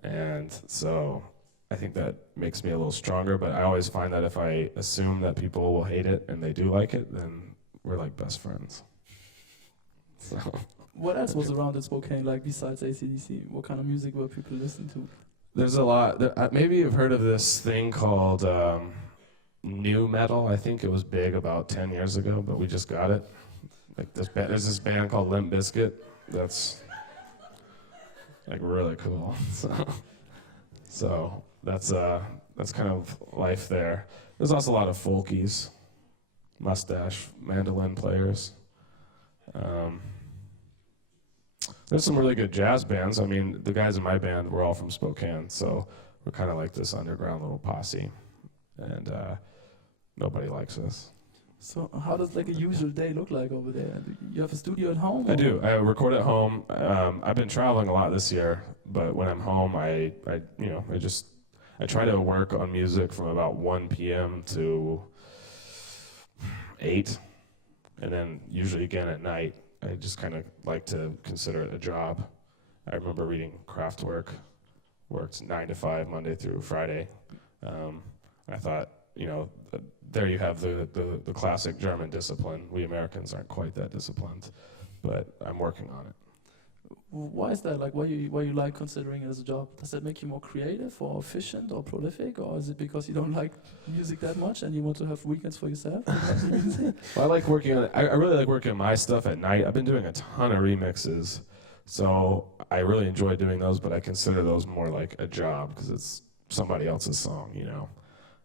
and so I think that makes me a little stronger. But I always find that if I assume that people will hate it and they do like it, then we're like best friends. So. What else was around in Spokane, like besides AC/DC? What kind of music were people listening to? There's a lot. Maybe you've heard of this thing called new metal. I think it was big about 10 years ago, but we just got it. Like there's this band called Limp Bizkit that's like really cool. So that's kind of life there. There's also a lot of folkies, mustache mandolin players. There's some really good jazz bands. I mean, the guys in my band were all from Spokane, so we're kind of like this underground little posse, and nobody likes us. So how does like a usual day look like over there? Do you have a studio at home? I do. I record at home. I've been traveling a lot this year, but when I'm home, I try to work on music from about 1 p.m. to 8, and then usually again at night. I just kind of like to consider it a job. I remember reading Kraftwerk, worked 9 to 5 Monday through Friday. I thought, there you have the classic German discipline. We Americans aren't quite that disciplined, but I'm working on it. Why is that? Like, why you like considering it as a job? Does that make you more creative or efficient or prolific, or is it because you don't like music that much and you want to have weekends for yourself? Well, I like working on it. I really like working on my stuff at night. I've been doing a ton of remixes, so I really enjoy doing those, but I consider those more like a job because it's somebody else's song,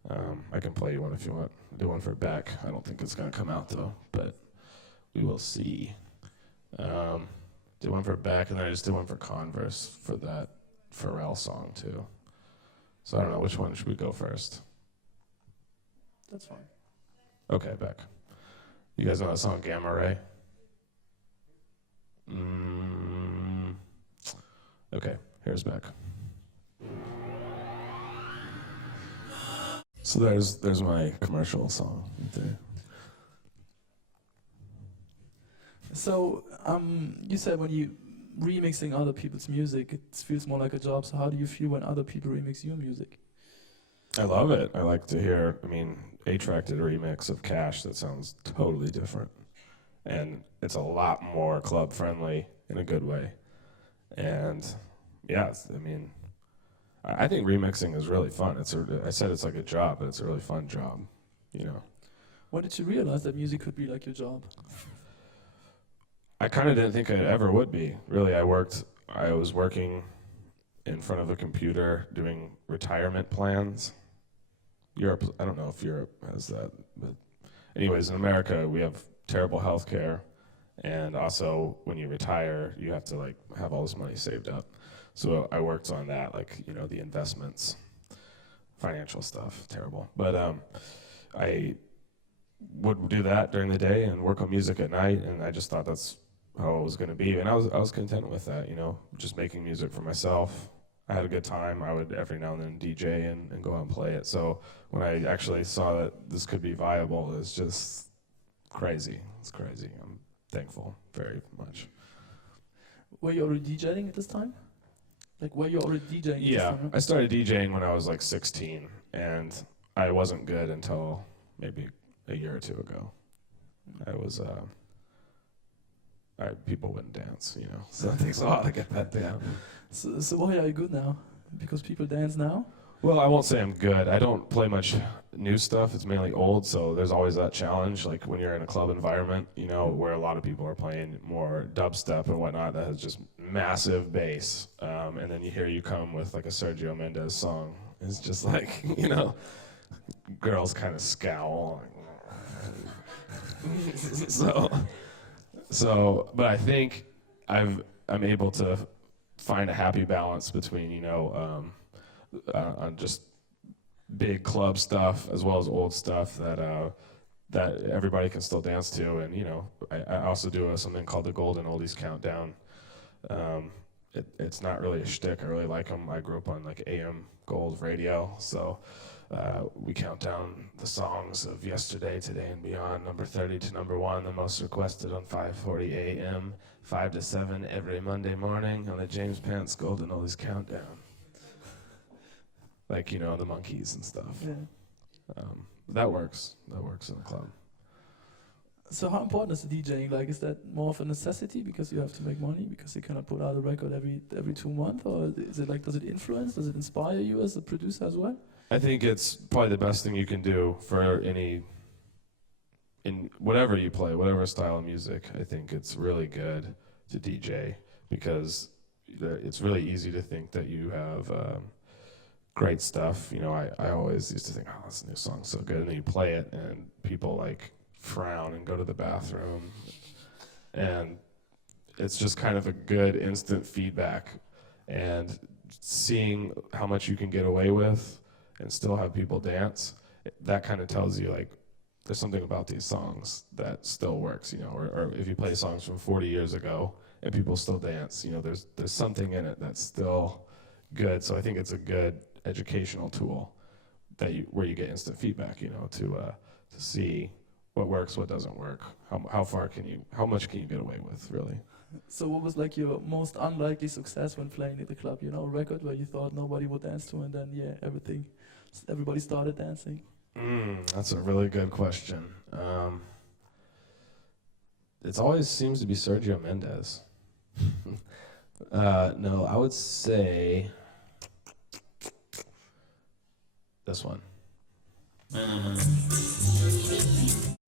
I can play you one if you want. Do one for Beck. I don't think it's gonna come out though, but we will see. Do one for Beck, and then I just did one for Converse for that Pharrell song too. So I don't know, which one should we go first? That's fine. Okay, Beck. You guys know that song Gamma Ray? Okay, here's Beck. So there's my commercial song right there. So you said when you remixing other people's music, it feels more like a job. So how do you feel when other people remix your music? I love it. I like to hear, I mean, A-Track did a remix of Cash that sounds totally different. And it's a lot more club friendly in a good way. And yeah, I mean, I think remixing is really fun. I said it's like a job, but it's a really fun job, you know. When did you realize that music could be like your job? I kind of didn't think it ever would be. Really, I was working in front of a computer doing retirement plans. Europe, I don't know if Europe has that, but anyways, in America, we have terrible health care, and also when you retire, you have to like have all this money saved up. So I worked on that, like, you know, the investments, financial stuff, terrible. But I would do that during the day and work on music at night, and I just thought that's how it was going to be, and I was content with that, you know, just making music for myself. I had a good time. I would every now and then DJ and go out and play it. So when I actually saw that this could be viable, it's just crazy. It's crazy. I'm thankful very much. Were you already DJing at this time? Like, were you already DJing at this Yeah, time? I started DJing when I was like 16, and I wasn't good until maybe a year or two ago. I was, people wouldn't dance, you know, so it takes a while to get that down. So why are you good now? Because people dance now? Well, I won't say I'm good. I don't play much new stuff. It's mainly old, so there's always that challenge. Like when you're in a club environment, you know, where a lot of people are playing more dubstep and whatnot that has just massive bass, and then you come with like a Sergio Mendes song. It's just like, you know, girls kind of scowl. But I think I'm able to find a happy balance between, you know, on just big club stuff as well as old stuff that everybody can still dance to. And, you know, I also do something called the Golden Oldies Countdown. It's not really a shtick. I really like them. I grew up on like AM Gold radio, so we count down the songs of yesterday, today, and beyond, number 30 to number 1, the most requested on 5:40 a.m., 5 to 7 every Monday morning on the James Pants Golden Oldies Countdown. Like, you know, the Monkees and stuff. Yeah. That works. That works in the club. So how important is the DJing? Like, is that more of a necessity because you have to make money because you cannot put out a record every 2 months, or is it like, does it influence? Does it inspire you as a producer as well? I think it's probably the best thing you can do for in whatever you play, whatever style of music. I think it's really good to DJ because it's really easy to think that you have great stuff. You know, I always used to think, oh, this new song's so good, and then you play it and people like frown and go to the bathroom, and it's just kind of a good instant feedback, and seeing how much you can get away with and still have people dance, that kind of tells you like there's something about these songs that still works, you know, or if you play songs from 40 years ago and people still dance, you know, there's something in it that's still good. So I think it's a good educational tool where you get instant feedback, you know, to see what works, what doesn't work, how much can you get away with, really. So what was like your most unlikely success when playing at the club? You know, a record where you thought nobody would dance to, and then everybody started dancing. That's a really good question. It always seems to be Sergio Mendes. No, I would say this one.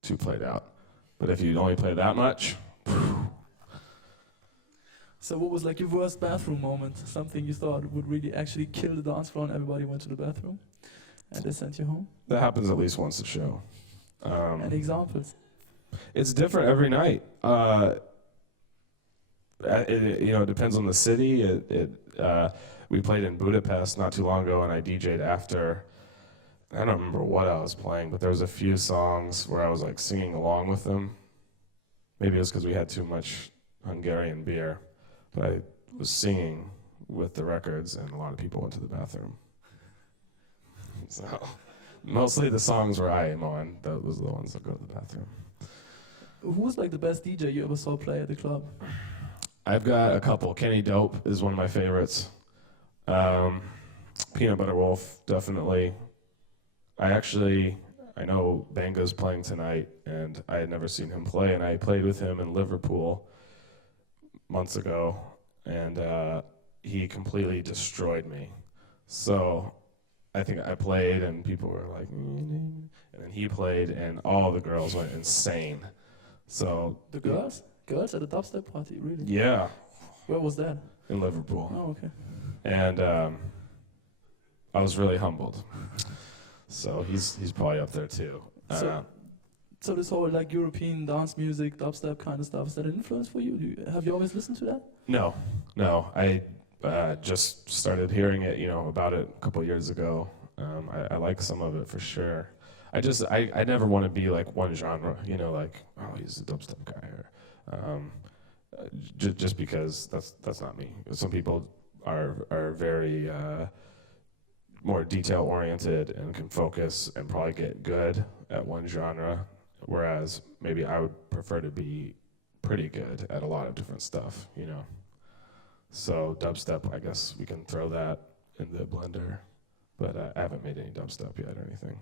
Too played out. But if you only play that much. So what was like your worst bathroom moment? Something you thought would really actually kill the dance floor and everybody went to the bathroom? And they sent you home? That happens at least once a show. Any examples? It's different every night. It depends on the city. We played in Budapest not too long ago, and I DJ'd after. I don't remember what I was playing, but there was a few songs where I was like singing along with them. Maybe it was because we had too much Hungarian beer, but I was singing with the records, and a lot of people went to the bathroom. So mostly the songs where I am on, those are the ones that go to the bathroom. Who's like the best DJ you ever saw play at the club? I've got a couple. Kenny Dope is one of my favorites. Peanut Butter Wolf, definitely. I know Banga's playing tonight, and I had never seen him play, and I played with him in Liverpool months ago, and he completely destroyed me. So I think I played, and people were like, and then he played, and all the girls went insane. So The girls? Girls at a dubstep party, really? yeah, Where was that? in Liverpool. Oh, okay. And I was really humbled. So he's probably up there too. So this whole like European dance music, dubstep kind of stuff, is that an influence for you? Have you always listened to that? No. I just started hearing it, about it a couple of years ago. I like some of it for sure. I never want to be like one genre, like, oh, he's a dubstep guy, or just because that's not me. Some people are very more detail oriented and can focus and probably get good at one genre, whereas maybe I would prefer to be pretty good at a lot of different stuff, So dubstep, I guess we can throw that in the blender, but I haven't made any dubstep yet or anything.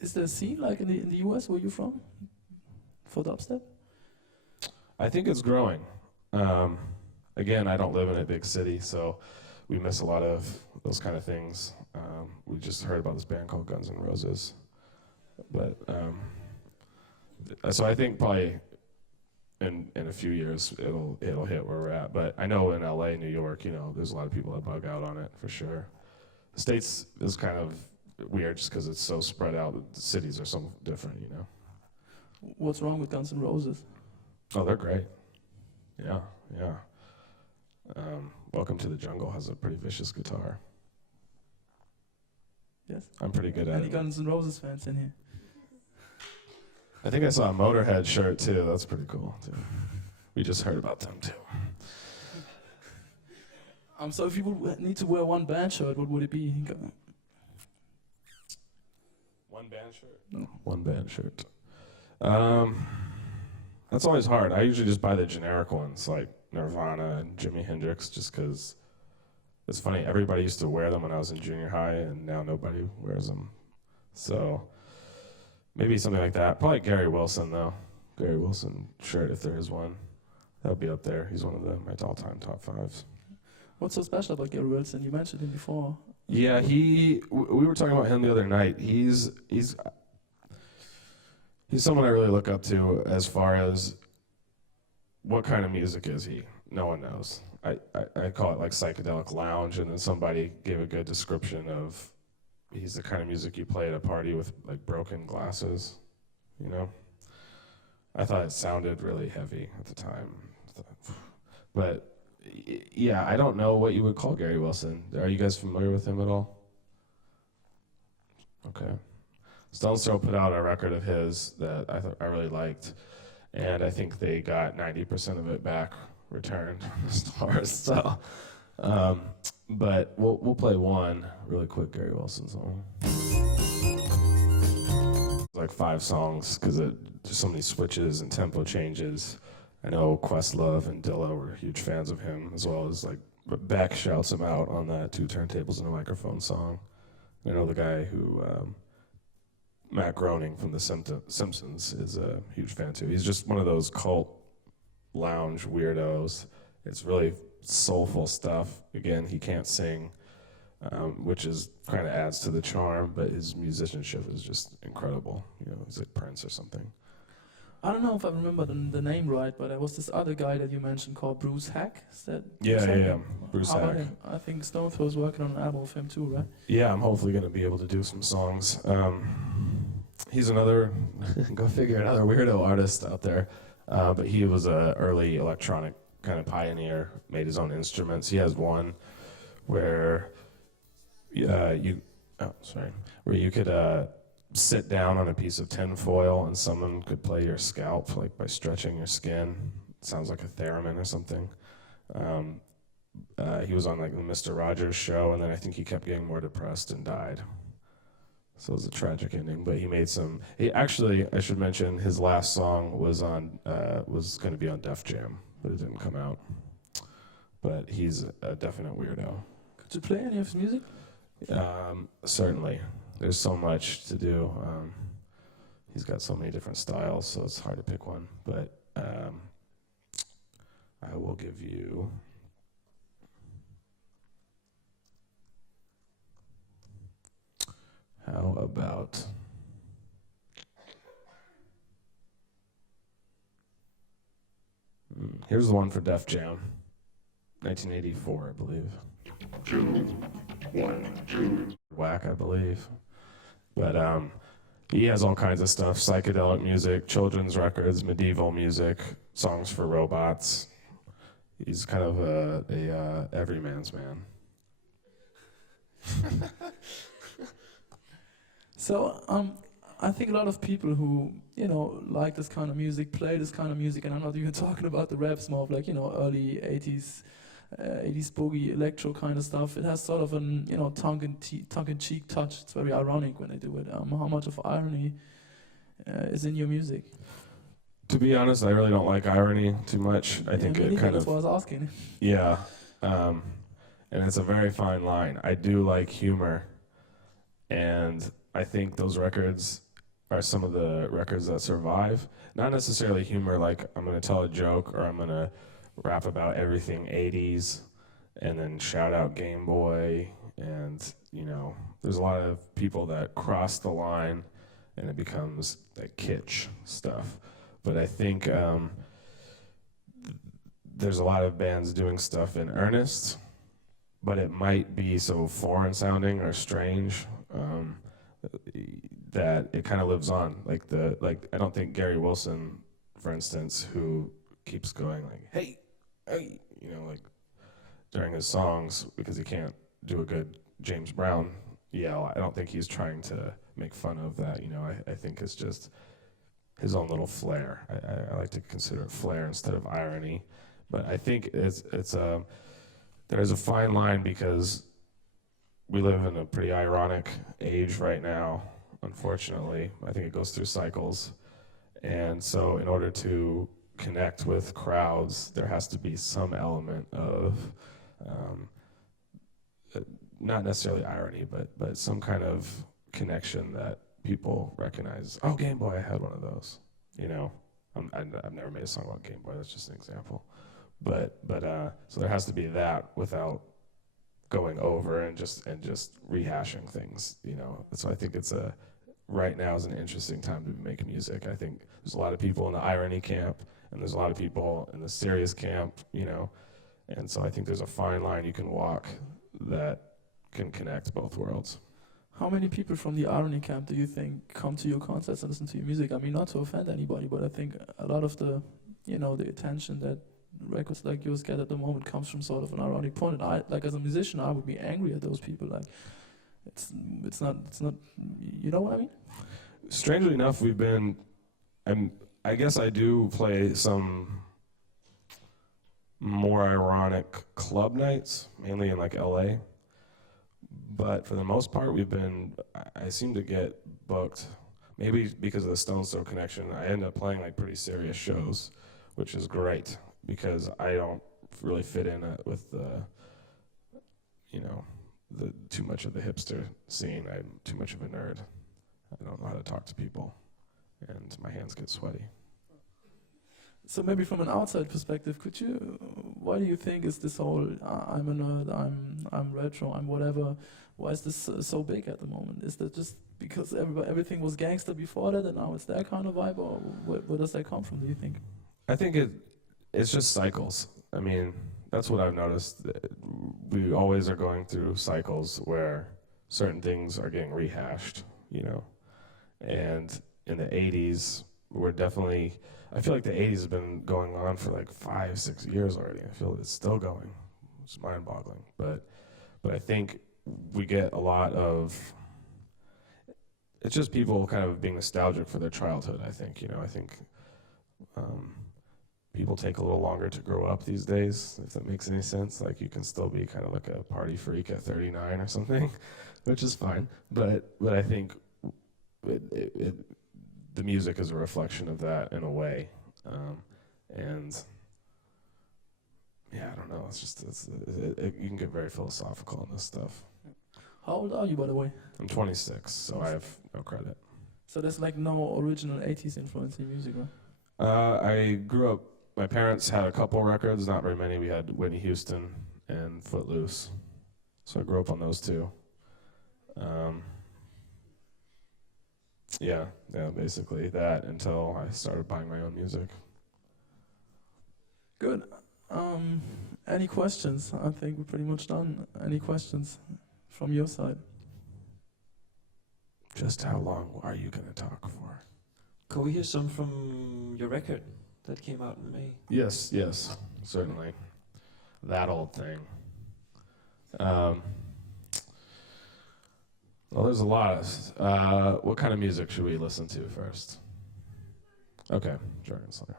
Is there a scene like in the US where you're from for dubstep? I think it's growing. Again, I don't live in a big city, so we miss a lot of those kind of things. We just heard about this band called Guns N' Roses, but so I think probably in a few years it'll hit where we're at. But I know in LA, New York, there's a lot of people that bug out on it for sure. The States is kind of weird just because it's so spread out. The cities are so different, What's wrong with Guns N' Roses? Oh, they're great. Yeah. Welcome to the Jungle has a pretty vicious guitar. Yes. I'm pretty good at Any it. Guns N' Roses fans in here? I think I saw a Motorhead shirt too. That's pretty cool too. We just heard about them too. So if you would need to wear one band shirt, what would it be? One band shirt? No. One band shirt. That's always hard. I usually just buy the generic ones like Nirvana and Jimi Hendrix just because it's funny. Everybody used to wear them when I was in junior high, and now nobody wears them. So maybe something like that. Probably Gary Wilson, though. Gary Wilson shirt, if there is one. That would be up there. He's one of my all-time top fives. What's so special about Gary Wilson? You mentioned him before. Yeah, we were talking about him the other night. He's someone I really look up to as far as what kind of music is he? No one knows. I call it like psychedelic lounge, and then somebody gave a good description of he's the kind of music you play at a party with like broken glasses, I thought it sounded really heavy at the time. But yeah, I don't know what you would call Gary Wilson. Are you guys familiar with him at all? Okay. Stone's Throw put out a record of his that I really liked, and I think they got 90% of it back returned from the stores. So, but we'll play one really quick Gary Wilson song. Like 5 songs because there's so many switches and tempo changes. I know Questlove and Dilla were huge fans of him, as well as like Beck shouts him out on that 2 turntables and a microphone song. I know the guy who Matt Groening from The Simpsons is a huge fan too. He's just one of those cult lounge weirdos. It's really soulful stuff. Again, he can't sing, which is kind of adds to the charm, but his musicianship is just incredible. He's like Prince or something. I don't know if I remember the name right, but there was this other guy that you mentioned called Bruce Hack. Is that Yeah, something? yeah, Bruce How about Hack. him? I think Stone Throw's working on an album with him too, right? Yeah, I'm hopefully going to be able to do some songs. He's another, go figure, another weirdo artist out there. But he was a early electronic kind of pioneer, made his own instruments. He has one where where you could sit down on a piece of tin foil and someone could play your scalp, like by stretching your skin. It sounds like a theremin or something. He was on like the Mr. Rogers show, and then I think he kept getting more depressed and died. So it was a tragic ending. But he made some. He actually, I should mention, his last song was going to be on Def Jam, but it didn't come out. But he's a definite weirdo. Could you play any of his music? Certainly. There's so much to do. He's got so many different styles, so it's hard to pick one. But I will give you. How about. Here's the one for Def Jam, 1984, I believe. 2, 1, 2. Whack, I believe. But he has all kinds of stuff: psychedelic music, children's records, medieval music, songs for robots. He's kind of a everyman's man. So I think a lot of people who like this kind of music play this kind of music, and I'm not even talking about the raps, more of like early 80s. 80s boogie, electro kind of stuff. It has sort of an tongue-in-cheek touch. It's very ironic when they do it. How much of irony is in your music? To be honest, I really don't like irony too much. I think it kind that's of. what I was asking. Yeah, and it's a very fine line. I do like humor, and I think those records are some of the records that survive. Not necessarily humor, like I'm going to tell a joke or I'm going to rap about everything 80s and then shout out Game Boy, and there's a lot of people that cross the line and it becomes like kitsch stuff. But I think there's a lot of bands doing stuff in earnest, but it might be so foreign sounding or strange that it kind of lives on. Like I don't think Gary Wilson, for instance, who keeps going like, hey, like during his songs, because he can't do a good James Brown yell. I don't think he's trying to make fun of that. I think it's just his own little flair. I like to consider it flair instead of irony. But I think there's a fine line, because we live in a pretty ironic age right now, unfortunately. I think it goes through cycles. And so in order to connect with crowds, there has to be some element of not necessarily irony, but some kind of connection that people recognize. Oh, Game Boy, I had one of those. I've never made a song about Game Boy. That's just an example. But so there has to be that without going over and just rehashing things. So I think right now is an interesting time to be making music. I think there's a lot of people in the irony camp, and there's a lot of people in the serious camp, and so I think there's a fine line you can walk that can connect both worlds. How many people from the irony camp do you think come to your concerts and listen to your music? I mean, not to offend anybody, but I think a lot of the attention that records like yours get at the moment comes from sort of an ironic point. And as a musician, I would be angry at those people. Like, it's not. You know what I mean? Strangely enough, I guess I do play some more ironic club nights, mainly in like LA. But for the most part, I seem to get booked, maybe because of the Stones Throw connection. I end up playing like pretty serious shows, which is great, because I don't really fit in with the too much of the hipster scene. I'm too much of a nerd. I don't know how to talk to people, and my hands get sweaty. So maybe from an outside perspective, why do you think is this whole I'm a nerd, I'm retro, I'm whatever, why is this so big at the moment? Is that just because everything was gangster before that, and now it's that kind of vibe, or where does that come from? Do you think? I think it's just cycles. I mean, that's what I've noticed. We always are going through cycles where certain things are getting rehashed, you know. And in the 80s, I feel like the 80s has been going on for like 5-6 years already. I feel it's still going. It's mind-boggling. But I think we get a lot of, it's just people kind of being nostalgic for their childhood, I think. You know, I think people take a little longer to grow up these days, if that makes any sense. Like, you can still be kind of like a party freak at 39 or something, which is fine. But I think the music is a reflection of that in a way. And yeah, I don't know. It's just, you can get very philosophical on this stuff. How old are you, by the way? I'm 26, so I have no credit. So there's like no original 80s influence in music, right? I grew up, my parents had a couple records, not very many. We had Whitney Houston and Footloose. So I grew up on those two. Yeah, basically that until I started buying my own music. Good. Any questions? I think we're pretty much done. Any questions from your side? Just how long are you going to talk for? Could we hear some from your record that came out in May? Yes, certainly. That old thing. Well, there's a lot of, what kind of music should we listen to first? Okay, Dragon Slayer.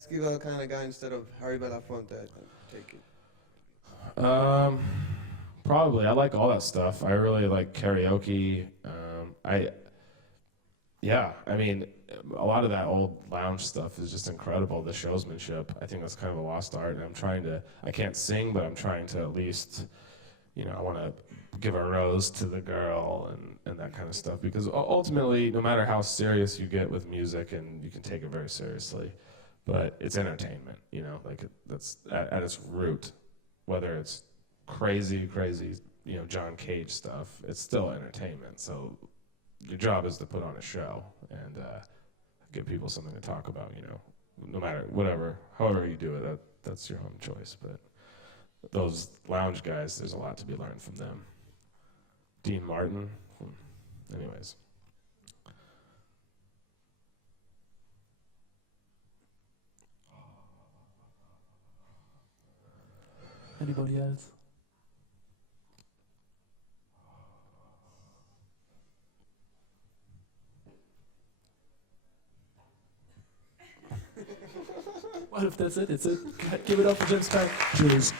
Esquivel kind of guy instead of Harry Belafonte, I take it. Probably. I like all that stuff. I really like karaoke. I mean, a lot of that old lounge stuff is just incredible. The showsmanship, I think that's kind of a lost art. And I can't sing, but I'm trying to at least, you know, I want to give a rose to the girl and that kind of stuff. Because ultimately, no matter how serious you get with music, and you can take it very seriously, but it's entertainment, you know, like that's at its root. Whether it's crazy, you know, John Cage stuff, it's still entertainment. So your job is to put on a show and give people something to talk about, you know, no matter however you do it, that's your own choice. But those lounge guys, there's a lot to be learned from them. Dean Martin, anyways. Anybody else? Well, if that's it, it's it. Give it up for James Beck. Cheers.